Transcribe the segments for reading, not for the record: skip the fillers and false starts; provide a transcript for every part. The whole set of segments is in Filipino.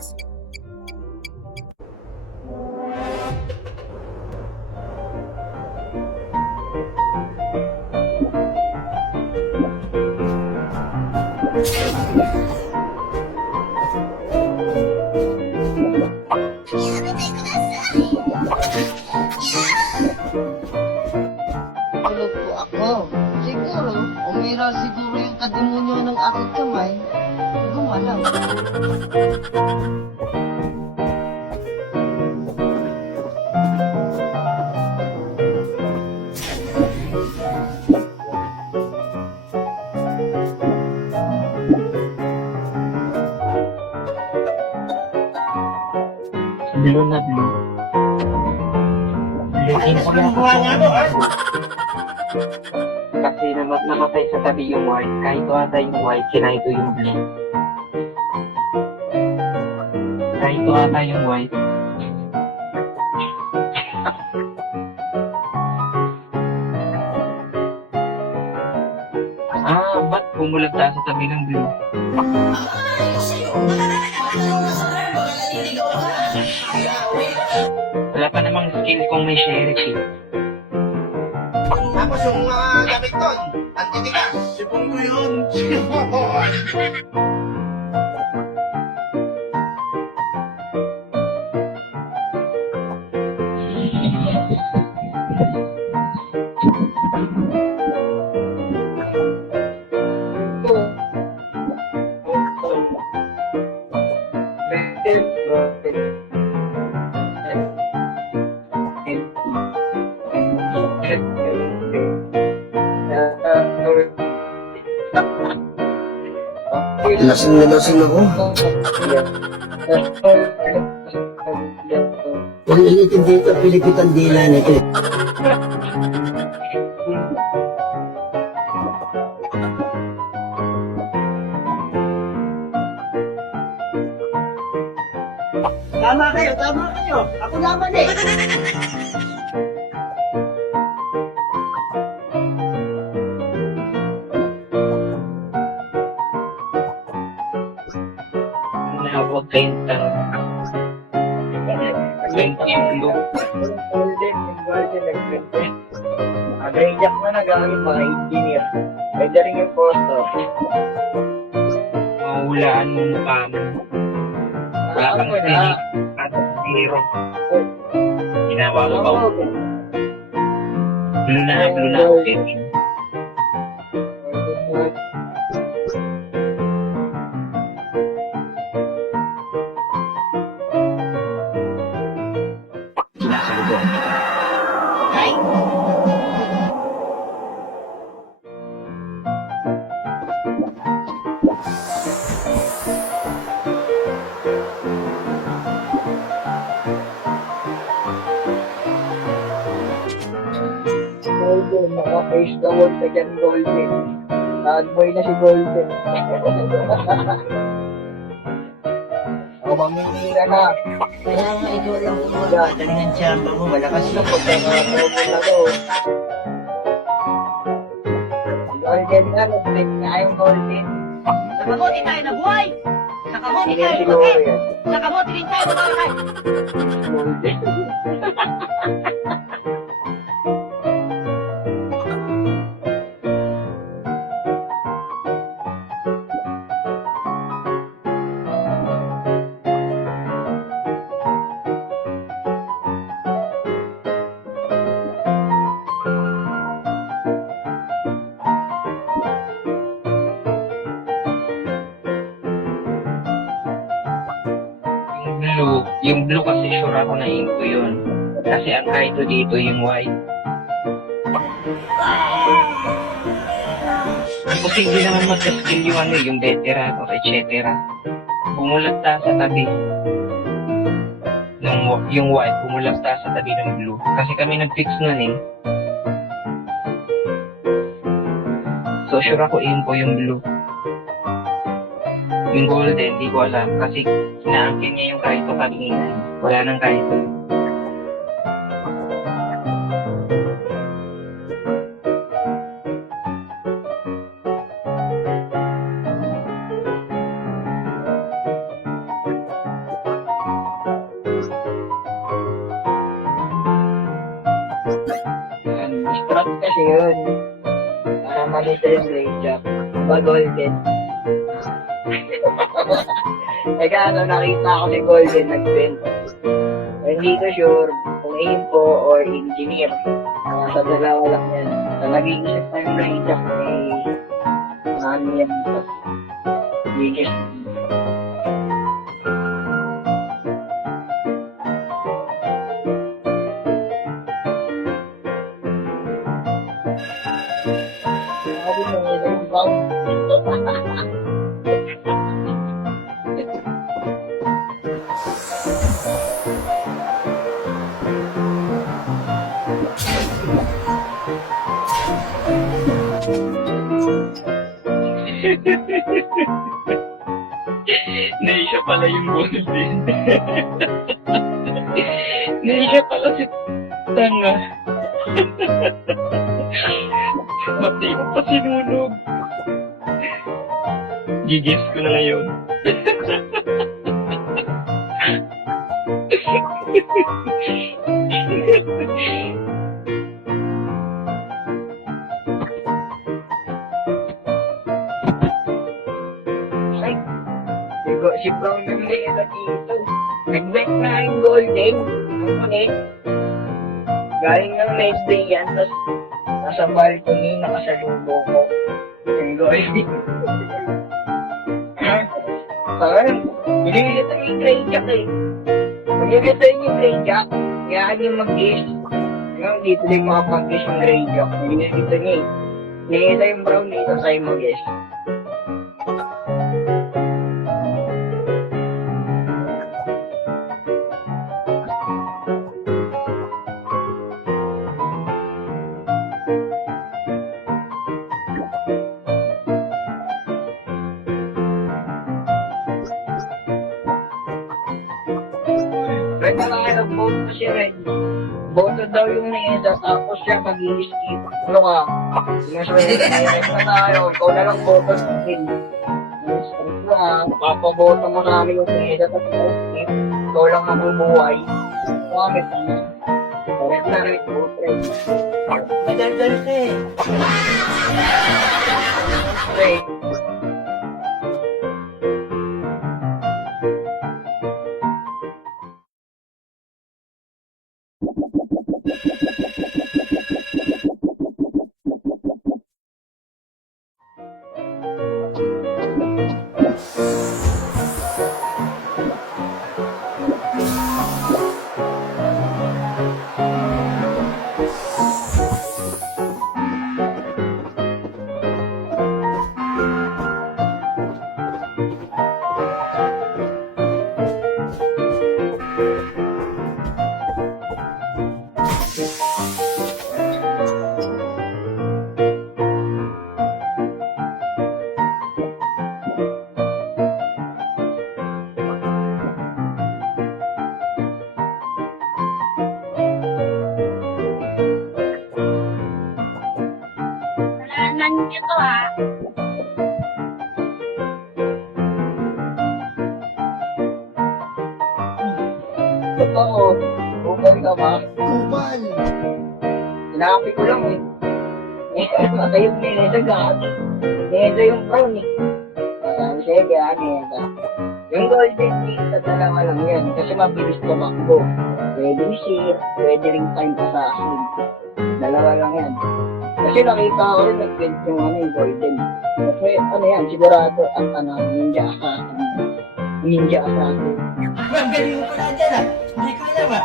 Tulog po ako. Siguro, umira siguro yung kademonyo ng aking kamay. Gumalaw. Blue na blue. Bluein ko lang kasi namatay sa tabi yung white. Kahit ata yung white, kinain ko yung blue. Kahit ata yung white. Ba't bumulagta sa tabi ng blue? Wala pa namang skill kung may sheriff eh. Tapos yung gamit doon, antitigas. Sipon ko yun. Lasing na lasing ako. Kung initindi ito, pilipit ang dila nito. Tama kayo, tama kayo. Ako naman eh. Huwag kayong tanong. Yung blue. Agay-jack na nagamit mga engineer. Pwede rin yung posto. Mahulaan mo mukha mo. Wala kang sinig at zero. Ginawa mo ba? Blue na ako din. Golden, naka-face the wall na dyan, Golden. Bad boy na si Golden. O, maminira na. Kaya nga ikaw lang kumula. Talingan siyamba mo, malakas na po. Na to. Golden nga, nag-break na yung Golden. Sa kamote tayo nabuhay! Sa kamote tayo Siguro nabuhay! yan. Sa kamote rin tayo nabuhay! Golden. Yung blue kasi sure ako na into yun. Kasi ang kaito dito yung white. Posible naman magka-skill yung yung veteran o etc. Bumulagta sa tabi. Yung white, bumulagta sa tabi ng blue. Kasi kami nag-fix nun eh. So sure ako info yung blue. Yung golden, di ko alam. Kasi kinaangkin niya yung kaito kanina. Wala nang kaito. kasi yun. Malito yung greyjack. Ba golden. Teka, nakita ko si Golden nag-bend. Hindi ko sure kung info or engineer. Sa dalawa lang yan. So, nag-iisip na yung greyjack ano yan. Biggest. Sabi mo, yung bang. Naisya pala yung golden. Naisya pala si Tanga. Matay mo pa sinunog. Gigis ko na lang yun. Ay, si Brown yung nila dito. Nag-bet na yung golden. Ano eh? Galing ng next day yan, tapos nasa balcony, nakasalubong ko. Yung golden. Parang, binilitan yung greyjack eh. Binilitan yung greyjack, kaya yung mag-kiss. Ngayon, dito din makapag-kiss yung greyjack. Binilitan niya eh. Binilitan yung Brown dito sa'yo mag-kiss. Red na tayo, boto si Red. Boto daw yung Neza, tapos siya mag-i-skip. Ano ka? Sinaswerte na Red na tayo, ikaw na lang boto sa akin. Skip na, papaboto mo sa amin yung Neza, tapos skip. Ikaw lang mabubuhay. Bakit na? Red na Red, boto Red. Madaldal ka eh. Red. Nalaman niyo to ha. Totoo. Bukal ka ba? Kupal. Sinabi ko lang eh. Matay yung Neza gagi. Neza yung Brown eh. Sabi siya kaya Neza. Yung golden tick sa dalawa lang yan. Kasi mabilis tumakbo. Pwede share, pwede ring time assassin. Dalawa lang yan. Kasi nakita ko rin nag-build yung golden. Kasi ano yan, sigurado at ninja assassin. Ninja assassin. Ang galing mo pala dyan ah. Hindi ko alam ah.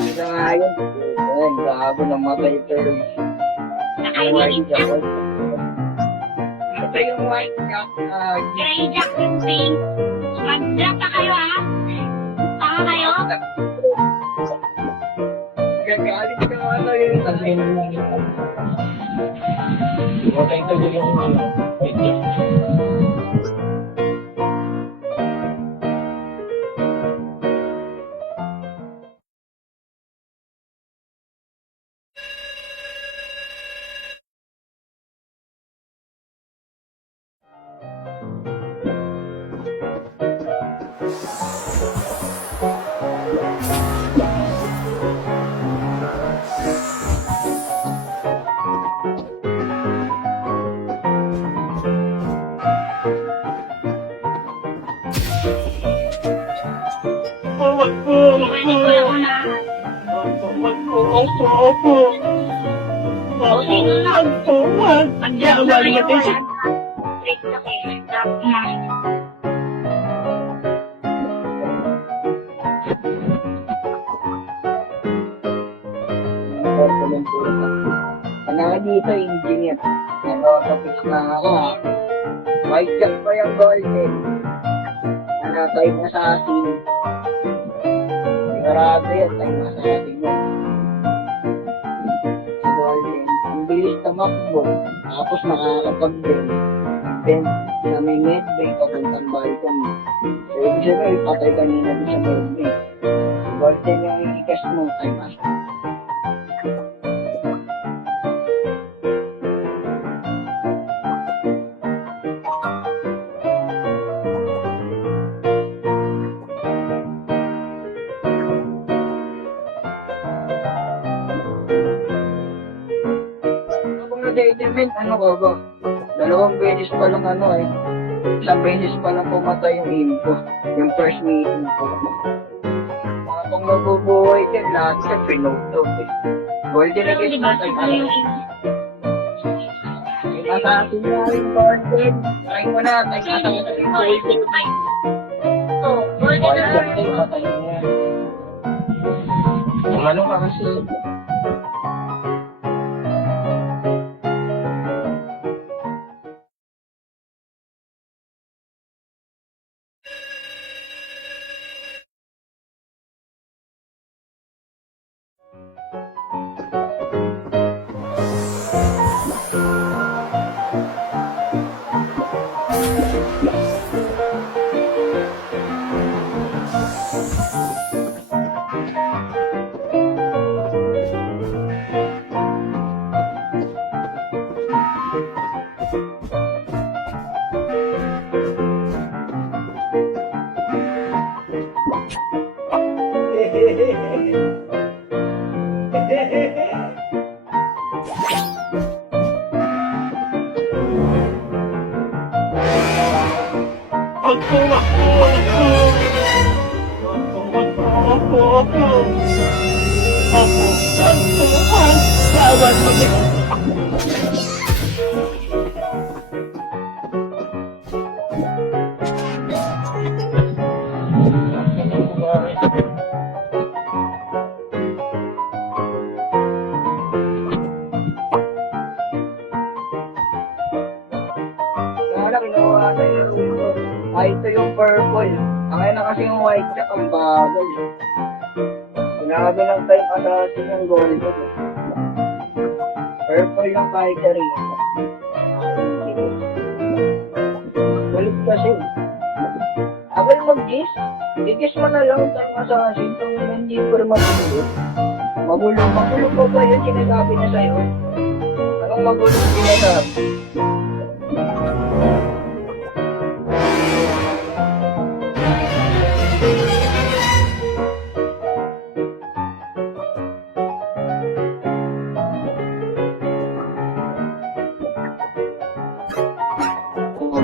Isa nga yun. Ayun, gabo ng matay tuloy. Nakainig ka. Matay yung white cat. Greyjack yung pink. Mag-drop na kayo ha. Tama kayo? Gagalit ka nga na yun. Okay, ito yung medyo. Pwede ko lang na. O, sino lang? Pag-drop na kayo, wala na. Break na kayo. Drop na. Corpulent po ito. Ano dito, engineer? Ano, tapos na ako ha. White jack pa yung golden. Ano, type assassin. Sigurado yan, type assassin yan. Si golden. Ang bilis tamakbo. Tapos nakakapag-bend. Bend na may medbay papuntang balcony. So, ibig sabihin, patay kanina doon sa medbay. Si golden yung ikas mo, type assassin. Kung na-determine, ano ka ba? 2 beses pa lang ano eh. 1 beses pa lang pumatay yung info. Yung first meeting ko. Mga kung mabubuhay din, lahat sa pinote eh. Golden Pero Kiss di mo ba, tayo. siguro yung iba. Yung assassin na rin, golden. Try mo na, tayo Sige, assassin yung o, golden. Oh, golden Golden na tayo, rin. patay mo yan. Tumalong ka kasi. Kaya lang, ginawa na yung ito. Ito yung purple. Ang na kasi yung white check ang bagal. Sinabi ng time assassin yung golden. Purple yung fightery. Galit kasi. Abal mag-gis. I-gis mo na lang time assassin kung hindi pa matulog. Magulong pa ba yun sinasabi na sa'yo? Anong magulong sinasabi?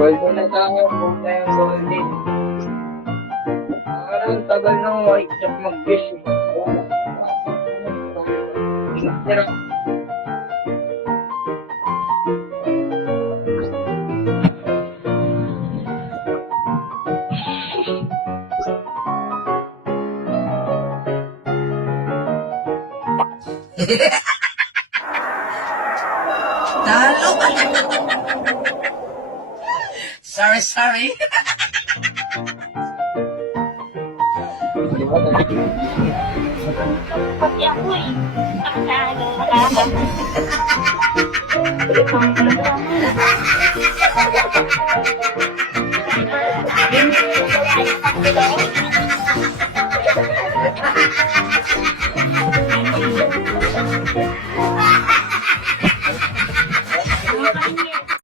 Golden na tayo, punta yung golden. Ang tagal ng white jack mag-gish eh. Tira. Talo! Sorry. Pati ako eh. Ang sa ano, nakaka. Yung gawain pang